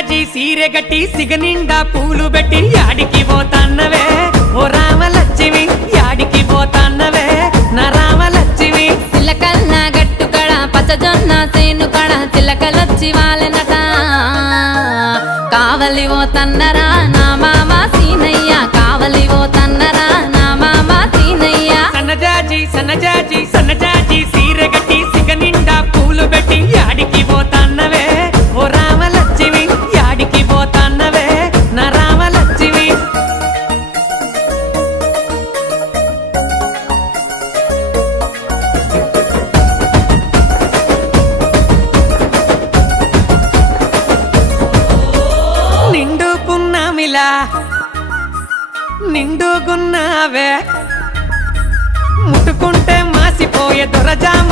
సీరె గట్టి సిగనిండా పూలు పెట్టి యాడికి పోతాన్నవే ఓ రామలక్ష్మి యాడికి పోతాన్నవే నా రామలక్ష్మి చిలకల్ల గట్టు కడ పచ్చజొన్న సేను కడ చిలకలొచ్చి వాలెనట కావలి ఓ తన్నరా నా మామ సీనయ్య కావలి ఓ తన్నరా నా మామ సీనయ్య సన్నజాజి సీరె గట్టి సిగనిండా పూలు పెట్టి యాడికి పోతాన్నవే ఓ రామలక్ష్మి యాడికి పోతాన్నవే నా రామలక్ష్మి నిండుకున్నామిలా నిండుకున్నావే ముట్టుకుంటే మాసిపోయే దొరజామ